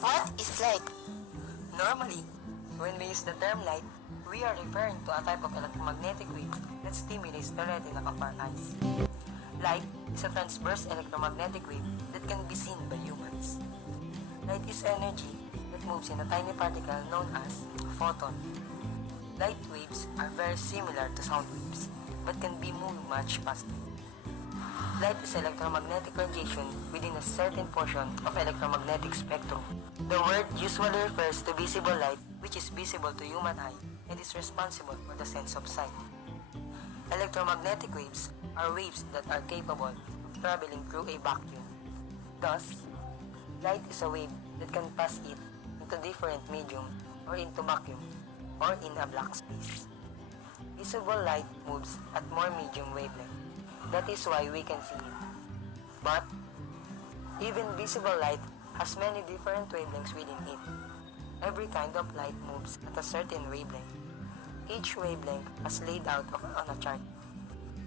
What is light? Normally, when we use the term light, we are referring to a type of electromagnetic wave that stimulates the retina of our eyes. Light is a transverse electromagnetic wave that can be seen by humans. Light is energy that moves in a tiny particle known as a photon. Light waves are very similar to sound waves, but can be moved much faster. Light is electromagnetic radiation within a certain portion of electromagnetic spectrum. The word usually refers to visible light, which is visible to human eye and is responsible for the sense of sight. Electromagnetic waves are waves that are capable of traveling through a vacuum. Thus, light is a wave that can pass it into different medium or into vacuum or in a black space. Visible light moves at more medium wavelength. That is why we can see it. But, even visible light has many different wavelengths within it. Every kind of light moves at a certain wavelength. Each wavelength is laid out on a chart.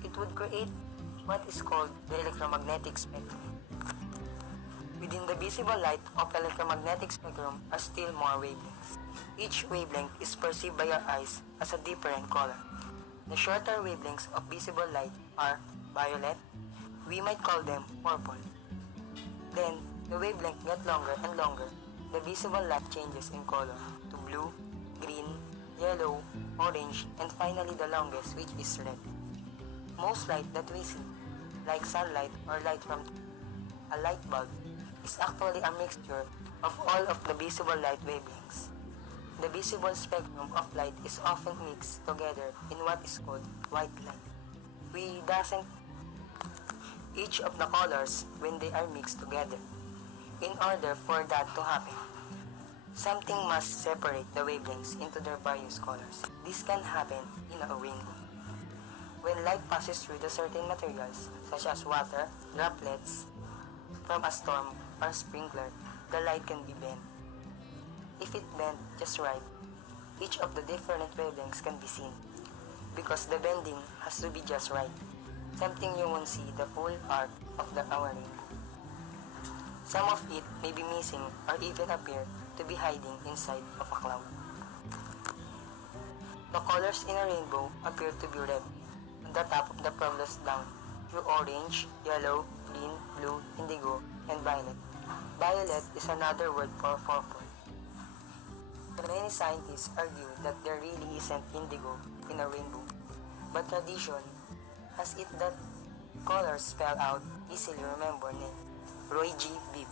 It would create what is called the electromagnetic spectrum. Within the visible light of electromagnetic spectrum are still more wavelengths. Each wavelength is perceived by our eyes as a different color. The shorter wavelengths of visible light are violet, we might call them purple. Then, the wavelength gets longer and longer. The visible light changes in color to blue, green, yellow, orange, and finally the longest, which is red. Most light that we see, like sunlight or light from a light bulb, is actually a mixture of all of the visible light wavelengths. The visible spectrum of light is often mixed together in what is called white light. We doesn't each of the colors when they are mixed together. In order for that to happen, something must separate the wavelengths into their various colors. This can happen in a rainbow. When light passes through the certain materials, such as water, droplets, from a storm or sprinkler, the light can be bent. If it bent just right, each of the different wavelengths can be seen, because the bending has to be just right. Something you won't see the full arc of the our rainbow. Some of it may be missing or even appear to be hiding inside of a cloud. The colors in a rainbow appear to be red on the top of the progress down through orange, yellow, green, blue, indigo, and violet. Violet is another word for purple. Many scientists argue that there really isn't indigo in a rainbow, but tradition has it that colors spell out easily remembered name, Roy G. Bibb.